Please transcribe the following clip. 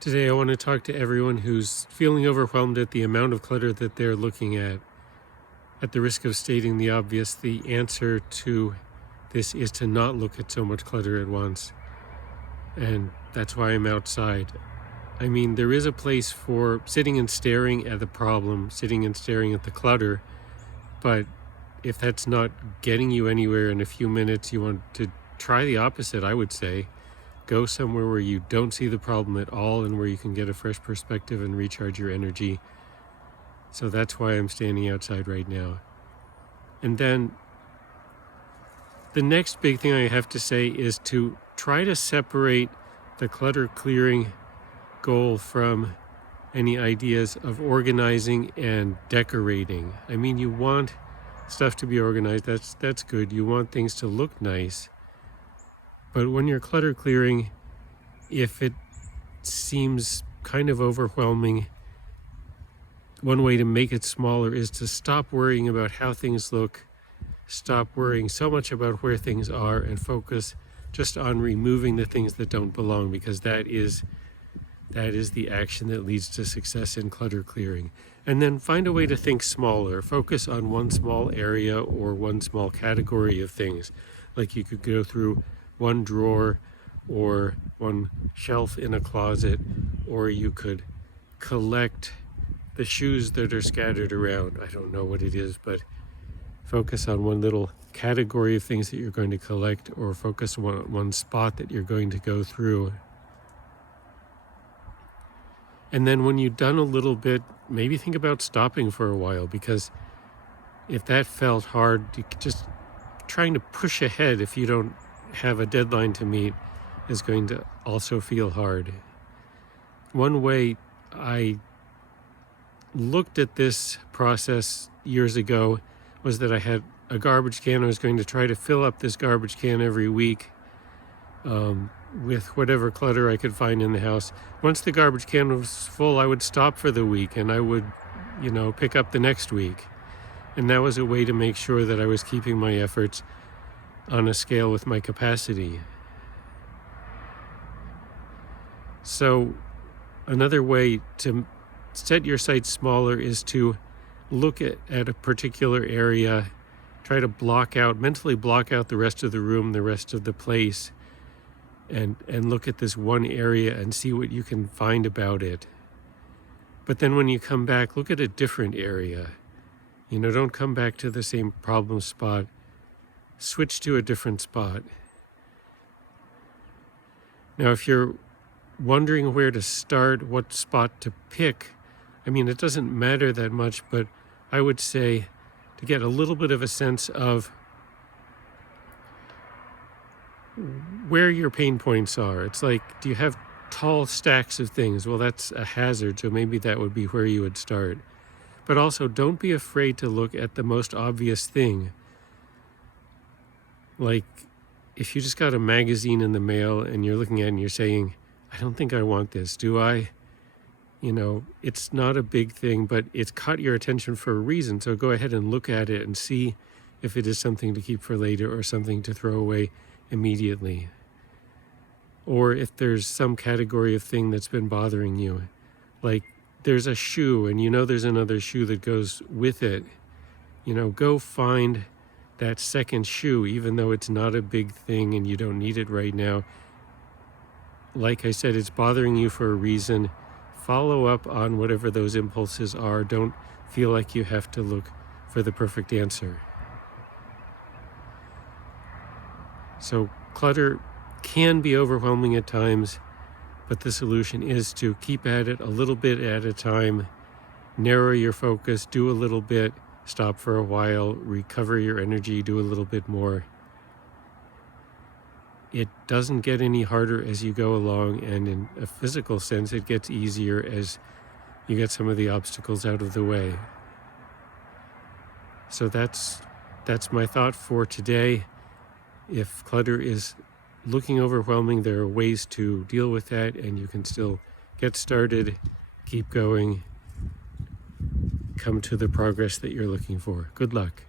Today I want to talk to everyone who's feeling overwhelmed at the amount of clutter that they're looking at. At the risk of stating the obvious, the answer to this is to not look at so much clutter at once. And that's why I'm outside. I mean, there is a place for sitting and staring at the problem, sitting and staring at the clutter, but if that's not getting you anywhere in a few minutes, you want to try the opposite, I would say. Go somewhere where you don't see the problem at all and where you can get a fresh perspective and recharge your energy. So that's why I'm standing outside right now. And then the next big thing I have to say is to try to separate the clutter clearing goal from any ideas of organizing and decorating. I mean, you want stuff to be organized, that's good. You want things to look nice. But when you're clutter clearing, if it seems kind of overwhelming, one way to make it smaller is to stop worrying about how things look, stop worrying so much about where things are, and focus just on removing the things that don't belong, because that is the action that leads to success in clutter clearing. And then find a way to think smaller. Focus on one small area or one small category of things. Like you could go through one drawer or one shelf in a closet, or you could collect the shoes that are scattered around. I don't know what it is, but focus on one little category of things that you're going to collect, or focus on one spot that you're going to go through. And then when you've done a little bit, maybe think about stopping for a while, because if that felt hard, you just trying to push ahead if you don't have a deadline to meet is going to also feel hard. One way I looked at this process years ago was that I had a garbage can. I was going to try to fill up this garbage can every week with whatever clutter I could find in the house. Once the garbage can was full, I would stop for the week and I would, pick up the next week. And that was a way to make sure that I was keeping my efforts on a scale with my capacity. So another way to set your sights smaller is to look at a particular area, try to mentally block out the rest of the room, the rest of the place, and look at this one area and see what you can find about it. But then when you come back, look at a different area. Don't come back to the same problem spot. Switch to a different spot. Now, if you're wondering where to start, what spot to pick, it doesn't matter that much, but I would say to get a little bit of a sense of where your pain points are. It's like, do you have tall stacks of things? Well, that's a hazard, so maybe that would be where you would start. But also, don't be afraid to look at the most obvious thing. Like, if you just got a magazine in the mail and you're looking at it and you're saying, I don't think I want this, do I? It's not a big thing, but it's caught your attention for a reason. So go ahead and look at it and see if it is something to keep for later or something to throw away immediately. Or if there's some category of thing that's been bothering you. Like there's a shoe and there's another shoe that goes with it. Go find that second shoe, even though it's not a big thing and you don't need it right now. Like I said, it's bothering you for a reason. Follow up on whatever those impulses are. Don't feel like you have to look for the perfect answer. So clutter can be overwhelming at times, but the solution is to keep at it a little bit at a time, narrow your focus, do a little bit, stop for a while, recover your energy, do a little bit more. It doesn't get any harder as you go along, and in a physical sense, it gets easier as you get some of the obstacles out of the way. So that's my thought for today. If clutter is looking overwhelming, there are ways to deal with that, and you can still get started, keep going, come to the progress that you're looking for. Good luck.